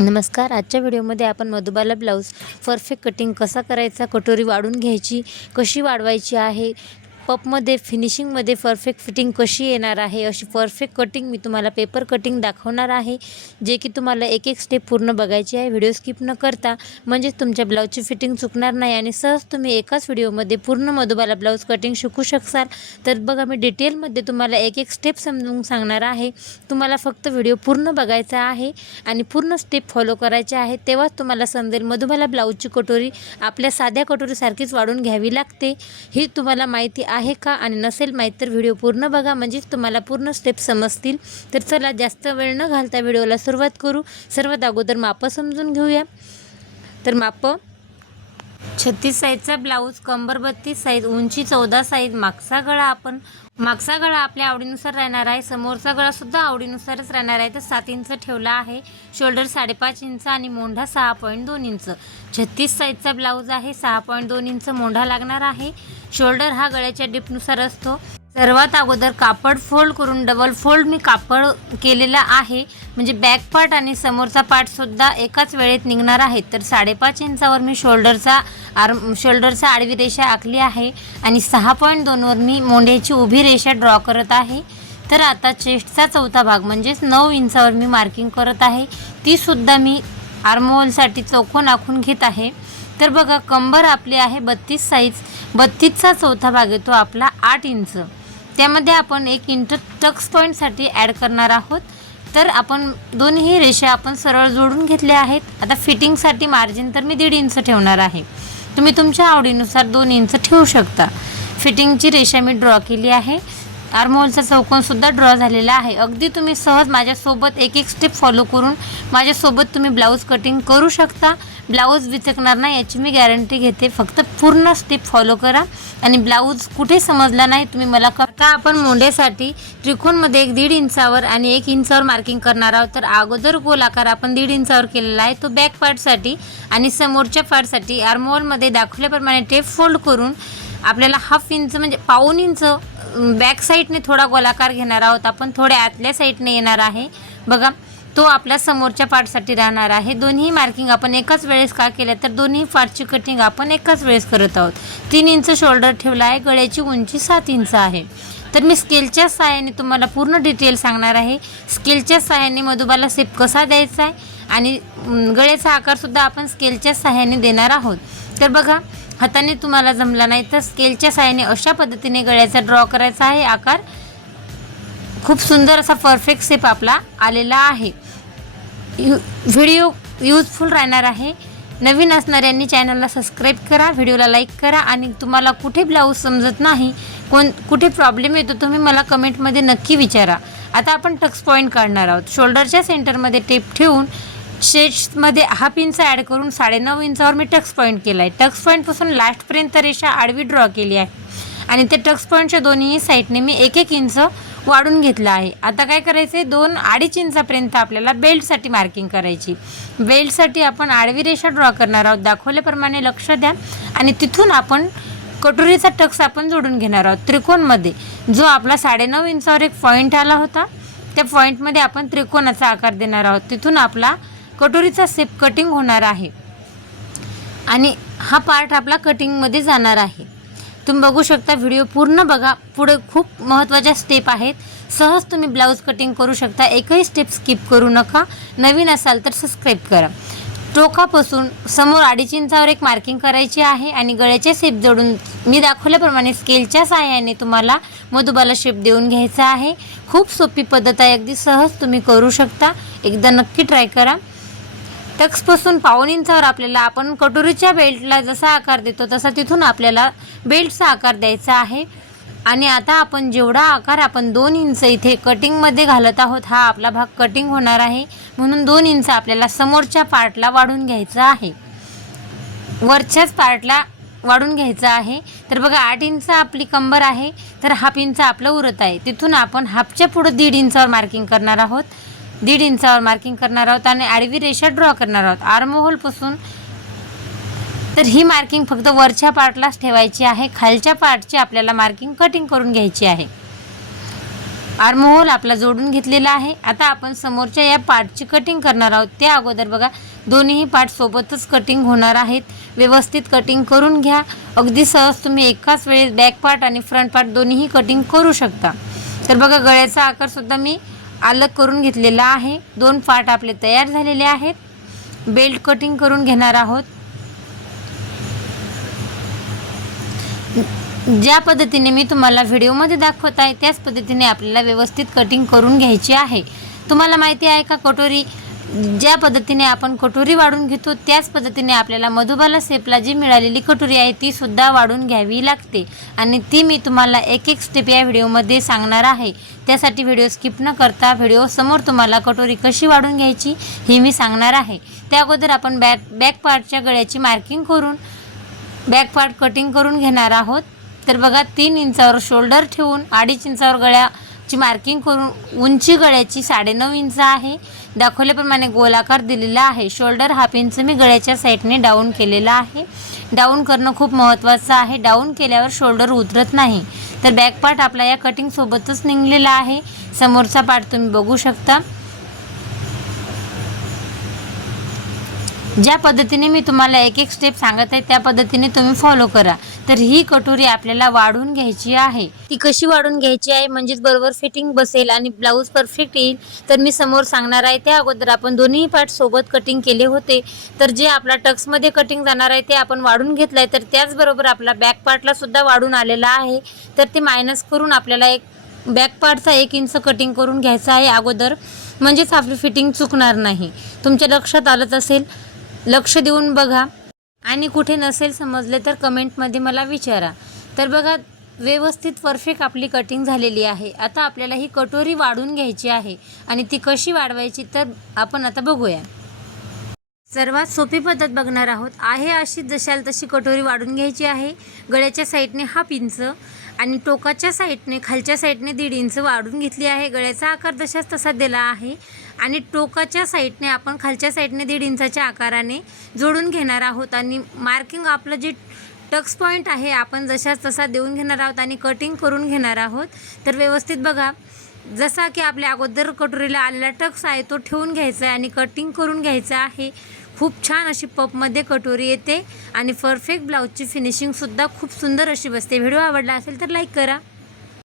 नमस्कार. आजच्या व्हिडिओमध्ये आपण मधुबाला ब्लाऊज परफेक्ट कटिंग कसा करायचा, कटोरी वाढून घ्यायची, कशी वाढवायची आहे, पपमध्ये फिनिशिंगमध्ये परफेक्ट फिटिंग कशी येणार आहे, अशी परफेक्ट कटिंग मी तुम्हाला पेपर कटिंग दाखवणार आहे, जे की तुम्हाला एक एक स्टेप पूर्ण बघायची आहे. व्हिडिओ स्किप न करता, म्हणजे तुमच्या ब्लाऊजची फिटिंग चुकणार नाही आणि सहज तुम्ही एकाच व्हिडिओमध्ये पूर्ण मधुबाला ब्लाऊज कटिंग शिकू शकाल. तर बघा, मी डिटेलमध्ये तुम्हाला एक एक स्टेप समजून सांगणार आहे. तुम्हाला फक्त व्हिडिओ पूर्ण बघायचा आहे आणि पूर्ण स्टेप फॉलो करायचे आहे, तेव्हाच तुम्हाला समजेल मधुबाला ब्लाऊजची कटोरी आपल्या साध्या कटोरीसारखीच वाढून घ्यावी लागते. ही तुम्हाला माहिती आहे का? आणि नसेल माहीत तर व्हिडिओ पूर्ण बघा, म्हणजेच तुम्हाला पूर्ण स्टेप समजतील. तर चला, जास्त वेळ न घालता व्हिडिओला सुरुवात करू. सर्वात अगोदर मापं समजून घेऊया. तर मापं: 36 साईजचा ब्लाऊज, कंबर 32 साईज, उंची 14 साईज. मागचा गळा आपल्या आवडीनुसार राहणार आहे. समोरचा गळासुद्धा आवडीनुसारच राहणार आहे. तर 7 इंच ठेवला आहे. शोल्डर 5.5 इंच आणि मोंढा 6.2 इंच. 36 साईजचा ब्लाऊज आहे. 6.2 इंच मोंढा लागणार आहे. शोल्डर हा गळ्याच्या डिपनुसार असतो. सर्वात अगोदर कापड फोल्ड करून डबल फोल्ड मी कापड केलेला आहे, म्हणजे बॅक पार्ट आणि समोरचा पार्टसुद्धा एकाच वेळेत निघणार आहे. तर 5.5 इंचावर मी शोल्डरचा आडवी रेषा आखली आहे आणि 6.2वर मी मोंढ्याची उभी रेषा ड्रॉ करत आहे. तर आता चेस्टचा चौथा भाग म्हणजेच 9 इंचावर मी मार्किंग करत आहे. तीसुद्धा मी आर्महोलसाठी चौकोन आखून घेत आहे. तर बघा, कंबर आपली आहे 32 साईज. 32चा चौथा भाग येतो आपला 8 इंच. त्यामध्ये आपण 1 इंच टक्स पॉईंटसाठी ॲड करणार आहोत. तर आपण दोन्ही रेषा आपण सरळ जोडून घेतल्या आहेत. आता फिटिंगसाठी मार्जिन तर मी 1.5 इंच ठेवणार आहे. तुम्ही तुमच्या आवडीनुसार 2 इंच ठेवू शकता. फिटिंगची रेषा मी ड्रॉ केली आहे. आर्महोलचा चौकोनसुद्धा ड्रॉ झालेला आहे. अगदी तुम्ही सहज माझ्यासोबत एक एक स्टेप फॉलो करून माझ्यासोबत तुम्ही ब्लाऊज कटिंग करू शकता. ब्लाऊज विचकणार नाही याची मी गॅरंटी घेते. फक्त पूर्ण स्टेप फॉलो करा आणि ब्लाऊज कुठे समजला नाही तुम्ही मला आता आपण मोंढ्यासाठी त्रिकोणमध्ये 1.5 इंचावर आणि 1 इंचावर मार्किंग करणार आहोत. तर अगोदर गोल आकार आपण 1.5 इंचावर केलेला आहे, तो बॅक पार्टसाठी. आणि समोरच्या पार्टसाठी आर्महोलमध्ये दाखवल्याप्रमाणे टेप फोल्ड करून आपल्याला 1/2 इंच म्हणजे पाऊण इंच बॅक साईडने थोडा गोलाकार घेणार आहोत आपण. थोड्या आतल्या साईडने येणार आहे. बघा, तो आपल्या समोरच्या पार्टसाठी राहणार आहे. दोन्ही मार्किंग आपण एकाच वेळेस का केल्या, तर दोन्ही पार्टची कटिंग आपण एकाच वेळेस करत आहोत. 3 इंच शोल्डर ठेवला आहे. गळ्याची उंची 7 इंच आहे. तर मी स्केलच्या सहाय्याने तुम्हाला पूर्ण डिटेल सांगणार आहे. स्केलच्या सहाय्याने मधुबाला शेप कसा द्यायचा आहे आणि गळ्याचा आकारसुद्धा आपण स्केलच्या सहाय्याने देणार आहोत. तर बघा, हाताने तुम्हाला जमला नाही तर स्केलच्या सहाय्याने अशा पद्धतीने गळ्याचा ड्रॉ करायचा आहे आकार. खूप सुंदर असा परफेक्ट शेप आपला आलेला आहे. व्हिडिओ युजफुल राहणार आहे. नवीन असणाऱ्यांनी चॅनलला सबस्क्राईब करा, व्हिडिओला लाईक करा आणि तुम्हाला कुठे ब्लाऊज समजत नाही, कुठे प्रॉब्लेम येतो, तुम्ही मला कमेंटमध्ये नक्की विचारा. आता आपण टक्स पॉईंट काढणार आहोत. शोल्डरच्या सेंटरमध्ये टेप ठेवून शेड्समध्ये 1/2 इंच ॲड करून 9.5 इंचावर मी टक्स पॉईंट केला आहे. टक्स पॉईंटपासून लास्टपर्यंत रेषा आडवी ड्रॉ केली आहे आणि त्या टक्स पॉईंटच्या दोन्ही साईडने मी 1-1 इंच वाढून घेतला आहे. आता काय करायचं आहे, 2-2.5 इंचापर्यंत आपल्याला बेल्टसाठी मार्किंग करायची. बेल्टसाठी आपण आडवी रेषा ड्रॉ करणार आहोत, दाखवल्याप्रमाणे लक्ष द्या. आणि तिथून आपण कटोरीचा टक्स आपण जोडून घेणार आहोत त्रिकोणमध्ये. जो आपला 9.5 इंचावर एक पॉईंट आला होता, त्या पॉईंटमध्ये आपण त्रिकोणाचा आकार देणार आहोत. तिथून आपला कटोरीचा शेप कटिंग होणार आहे आणि हा पार्ट आपला कटिंगमध्ये जाणार आहे. तुम्ही बघू शकता, व्हिडिओ पूर्ण बघा. पुढे खूप महत्त्वाच्या स्टेप आहेत. सहज तुम्ही ब्लाऊज कटिंग करू शकता. एकही स्टेप स्किप करू नका. नवीन असाल तर सबस्क्राईब करा. टोकापासून समोर 2.5 इंचावर एक मार्किंग करायची आहे आणि गळ्याचे शेप जोडून मी दाखवल्याप्रमाणे स्केलच्या सहाय्याने तुम्हाला मधुबाला शेप देऊन घ्यायचा आहे. खूप सोपी पद्धत आहे. अगदी सहज तुम्ही करू शकता. एकदा नक्की ट्राय करा. टक्सपासून 1/2 इंचावर आपल्याला आपण कटोरीच्या बेल्टला जसा आकार देतो तसा तिथून आपल्याला बेल्टचा आकार द्यायचा आहे. आणि आता आपण जेवढा आकार आपण 2 इंच इथे कटिंगमध्ये घालत आहोत, हा आपला भाग कटिंग होणार आहे. म्हणून 2 इंच आपल्याला समोरच्या पार्टला वाढून घ्यायचं आहे, वरच्याच पार्टला वाढून घ्यायचं आहे. तर बघा, 8 इंच आपली कंबर आहे, तर 1/2 इंच आपलं उरत आहे. तिथून आपण हाफच्या पुढं 1.5 इंचावर मार्किंग करणार आहोत. 1.5 इंचावर मार्किंग करणार आहोत आणि आडवी रेषा ड्रॉ करणार आहोत आर्महोलपासून. तर ही मार्किंग फक्त वरच्या पार्टलाच ठेवायची आहे. खालच्या पार्टची आपल्याला मार्किंग कटिंग करून घ्यायची आहे. आर्महोल आपला जोडून घेतलेला आहे। आता आपण समोरच्या या पार्टची कटिंग करणार आहोत। त्या अगोदर बघा दोन्ही पार्ट सोबतच कटिंग होणार आहेत। व्यवस्थित कटिंग करून घ्या। अगदी सहज तुम्ही एकाच वेळेस बॅक पार्ट आणि फ्रंट पार्ट दोन्हीही कटिंग करू शकता। तर बघा गळ्याचा आकार सुद्धा मी अलग करून घेतलेला आहे। दोन पार्ट आपले तयार झालेले आहेत। बेल्ट कटिंग करून घेणार आहोत। ज्या पद्धतीने मी तुम्हाला व्हिडिओमध्ये दाखवत आहे त्याच पद्धतीने आपल्याला व्यवस्थित कटिंग करून घ्यायची आहे। तुम्हाला माहिती आहे का कटोरी ज्या पद्धतीने आपण कटोरी वाढून घेतो त्याच पद्धतीने आपल्याला मधुबाला शेपला जी मिळालेली कटोरी आहे ती सुद्धा वाढून घ्यावी लागते आणि ती मी तुम्हाला एक एक स्टेप या व्हिडिओमध्ये सांगणार आहे। त्यासाठी व्हिडिओ स्किप न करता व्हिडिओ समोर तुम्हाला कटोरी कशी वाढून घ्यायची हे मी सांगणार आहे। त्या अगोदर आपण बॅक पार्टच्या गळ्याची मार्किंग करून बॅक पार्ट कटिंग करून घेणार आहोत। तर बघा 3 इंचावर शोल्डर ठेवून 2.5 इंचावर गळ्याची मार्किंग करून उंची गळ्याची 9.5 इंच आहे। दाखवल्याप्रमाणे गोलाकार दिलेला आहे। शोल्डर 1/2 इंच मी गळ्याच्या साईडने डाऊन केलेला आहे। डाऊन करणं खूप महत्त्वाचं आहे। डाऊन केल्यावर शोल्डर उतरत नाही। तर बॅक पार्ट आपला या कटिंग सोबतच निघलेला आहे। समोरचा पार्ट तुम्ही बघू शकता। ज्या पद्धतीने मी तुम्हाला एक एक स्टेप सांगत आहे त्या पद्धतीने तुम्ही फॉलो करा। तर ही कटोरी आपल्याला वाढून घ्यायची आहे। ती कशी वाढून घ्यायची आहे म्हणजेच बरोबर फिटिंग बसेल आणि ब्लाऊज परफेक्ट येईल तर मी समोर सांगणार आहे। त्या अगोदर आपण दोन्ही पार्ट सोबत कटिंग केले होते तर जे आपला टक्समध्ये कटिंग जाणार आहे ते आपण वाढून घेतलं आहे। तर त्याचबरोबर आपला बॅक पार्टला सुद्धा वाढून आलेला आहे। तर ते मायनस करून आपल्याला एक बॅक पार्टचा 1 इंच कटिंग करून घ्यायचा आहे अगोदर, म्हणजेच आपली फिटिंग चुकणार नाही। तुमच्या लक्षात आलंच असेल, लक्ष देऊन बघा आणि कुठे नसेल समजले तर कमेंटमध्ये मला विचारा। तर बघा व्यवस्थित परफेक्ट आपली कटिंग झालेली आहे। आता आपल्याला ही कटोरी वाढून घ्यायची आहे आणि ती कशी वाढवायची तर आपण आता बघूया। सर्वात सोपी पद्धत बघणार आहोत। आहे अशी जशाल तशी कटोरी वाढून घ्यायची आहे। गळ्याच्या साईडने 1/2 इंच आणि टोकाच्या साईडने खालच्या साईडने 1.5 इंच वाढून घेतली आहे। गळ्याचा आकार जशाच तसा दिला आहे आणि टोकाच्या साईडने आपण खालच्या साईडने 1.5 इंचाच्या आकाराने जोडून घेणार आहोत आणि मार्किंग आपलं जे टक्स पॉईंट आहे आपण जशाच तसा देऊन घेणार आहोत आणि कटिंग करून घेणार आहोत। तर व्यवस्थित बघा, जसा की आपल्या अगोदर कटोरीला आलेला टक्स आहे तो ठेवून घ्यायचा आहे आणि कटिंग करून घ्यायचं आहे। खूप छान अशी पपमध्ये कटोरी येते आणि परफेक्ट ब्लाऊजची फिनिशिंगसुद्धा खूप सुंदर अशी बसते। व्हिडिओ आवडला असेल तर लाईक करा।